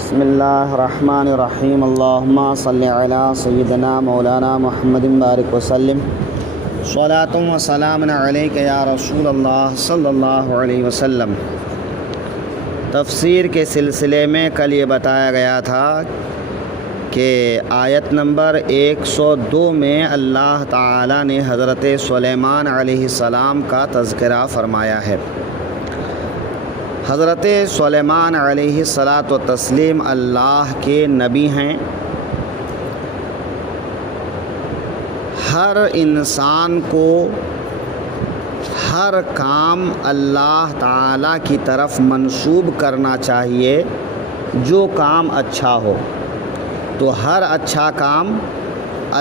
بسم اللہ الرحمن الرحیم اللہم صلی علی سیدنا مولانا محمد بارک وسلم صلاۃ و سلام علیک یا رسول اللہ صلی اللہ علیہ وسلم۔ تفسیر کے سلسلے میں کل یہ بتایا گیا تھا کہ آیت نمبر 102 میں اللہ تعالی نے حضرت سلیمان علیہ السلام کا تذکرہ فرمایا ہے۔ حضرت سلیمان علیہ الصلاۃ والتسلیم اللہ کے نبی ہیں۔ ہر انسان کو ہر کام اللہ تعالیٰ کی طرف منسوب کرنا چاہیے جو کام اچھا ہو، تو ہر اچھا کام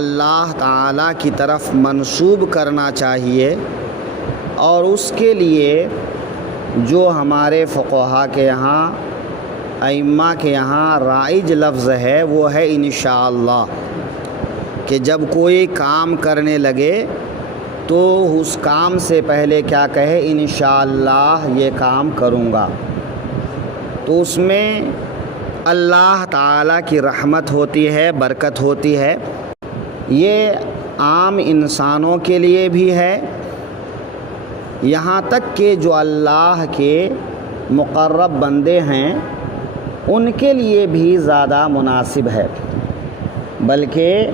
اللہ تعالیٰ کی طرف منسوب کرنا چاہیے، اور اس کے لیے جو ہمارے فقہا کے یہاں ائمہ کے یہاں رائج لفظ ہے وہ ہے انشاءاللہ، کہ جب کوئی کام کرنے لگے تو اس کام سے پہلے کیا کہے، انشاءاللہ یہ کام کروں گا، تو اس میں اللہ تعالیٰ کی رحمت ہوتی ہے، برکت ہوتی ہے۔ یہ عام انسانوں کے لیے بھی ہے، یہاں تک کہ جو اللہ کے مقرب بندے ہیں ان کے لیے بھی زیادہ مناسب ہے، بلکہ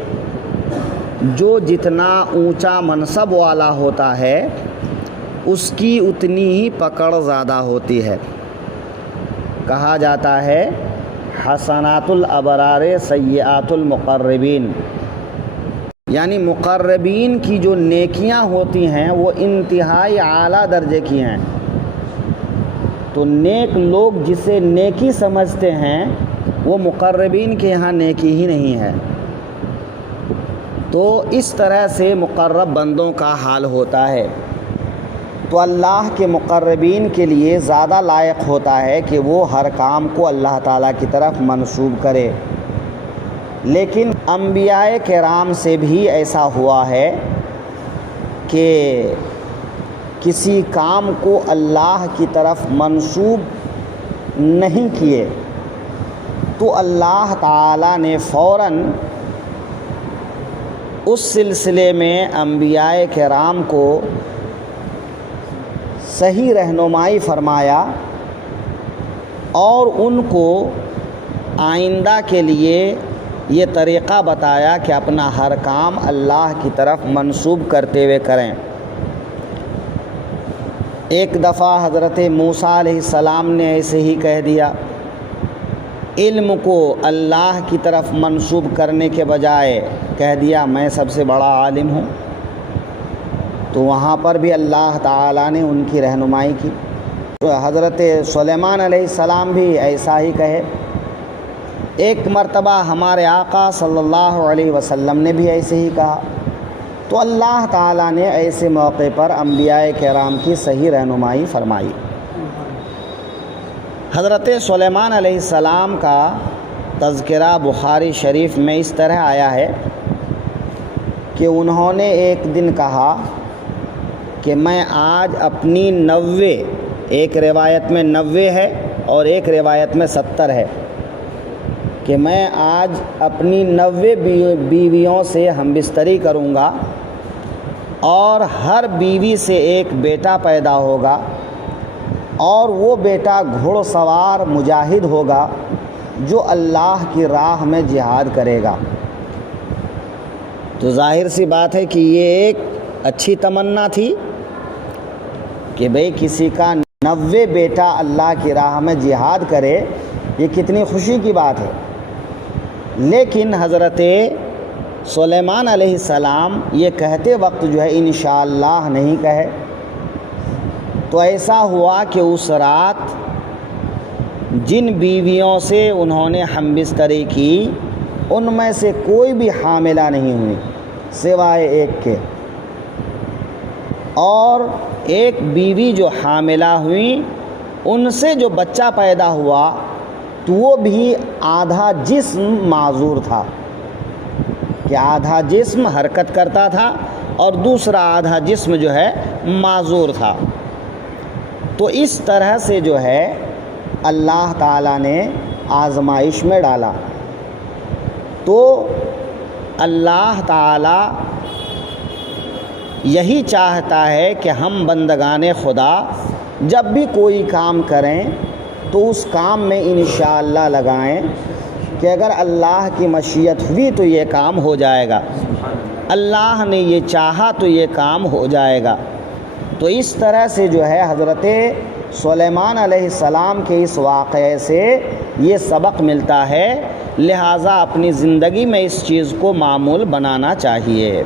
جو جتنا اونچا منصب والا ہوتا ہے اس کی اتنی ہی پکڑ زیادہ ہوتی ہے۔ کہا جاتا ہے حسنات الابرار سیئات المقربین، یعنی مقربین کی جو نیکیاں ہوتی ہیں وہ انتہائی اعلیٰ درجے کی ہیں، تو نیک لوگ جسے نیکی سمجھتے ہیں وہ مقربین کے یہاں نیکی ہی نہیں ہے۔ تو اس طرح سے مقرب بندوں کا حال ہوتا ہے، تو اللہ کے مقربین کے لیے زیادہ لائق ہوتا ہے کہ وہ ہر کام کو اللہ تعالیٰ کی طرف منسوب کرے۔ لیکن انبیاء کرام سے بھی ایسا ہوا ہے کہ کسی کام کو اللہ کی طرف منسوب نہیں کیے تو اللہ تعالیٰ نے فوراً اس سلسلے میں انبیاء کرام کو صحیح رہنمائی فرمایا اور ان کو آئندہ کے لیے یہ طریقہ بتایا کہ اپنا ہر کام اللہ کی طرف منسوب کرتے ہوئے کریں۔ ایک دفعہ حضرت موسیٰ علیہ السلام نے ایسے ہی کہہ دیا، علم کو اللہ کی طرف منسوب کرنے کے بجائے کہہ دیا میں سب سے بڑا عالم ہوں، تو وہاں پر بھی اللہ تعالیٰ نے ان کی رہنمائی کی۔ تو حضرت سلیمان علیہ السلام بھی ایسا ہی کہے۔ ایک مرتبہ ہمارے آقا صلی اللہ علیہ وسلم نے بھی ایسے ہی کہا، تو اللہ تعالیٰ نے ایسے موقع پر انبیاء کرام کی صحیح رہنمائی فرمائی۔ حضرت سلیمان علیہ السلام کا تذکرہ بخاری شریف میں اس طرح آیا ہے کہ انہوں نے ایک دن کہا کہ میں آج اپنی 90، ایک روایت میں 90 ہے اور ایک روایت میں 70 ہے، کہ میں آج اپنی 90 بیویوں سے ہم بستری کروں گا اور ہر بیوی سے ایک بیٹا پیدا ہوگا، اور وہ بیٹا گھوڑ سوار مجاہد ہوگا جو اللہ کی راہ میں جہاد کرے گا۔ تو ظاہر سی بات ہے کہ یہ ایک اچھی تمنا تھی کہ بھئی کسی کا 90 بیٹا اللہ کی راہ میں جہاد کرے، یہ کتنی خوشی کی بات ہے۔ لیکن حضرت سلیمان علیہ السلام یہ کہتے وقت جو ہے انشاءاللہ نہیں کہے، تو ایسا ہوا کہ اس رات جن بیویوں سے انہوں نے ہم بستری کی ان میں سے کوئی بھی حاملہ نہیں ہوئی سوائے ایک کے، اور ایک بیوی جو حاملہ ہوئی ان سے جو بچہ پیدا ہوا تو وہ بھی آدھا جسم معذور تھا، کہ آدھا جسم حرکت کرتا تھا اور دوسرا آدھا جسم جو ہے معذور تھا۔ تو اس طرح سے جو ہے اللہ تعالیٰ نے آزمائش میں ڈالا، تو اللہ تعالیٰ یہی چاہتا ہے کہ ہم بندگان خدا جب بھی کوئی کام کریں تو اس کام میں انشاءاللہ لگائیں کہ اگر اللہ کی مشیت ہوئی تو یہ کام ہو جائے گا، اللہ نے یہ چاہا تو یہ کام ہو جائے گا۔ تو اس طرح سے جو ہے حضرت سلیمان علیہ السلام کے اس واقعے سے یہ سبق ملتا ہے، لہٰذا اپنی زندگی میں اس چیز کو معمول بنانا چاہیے۔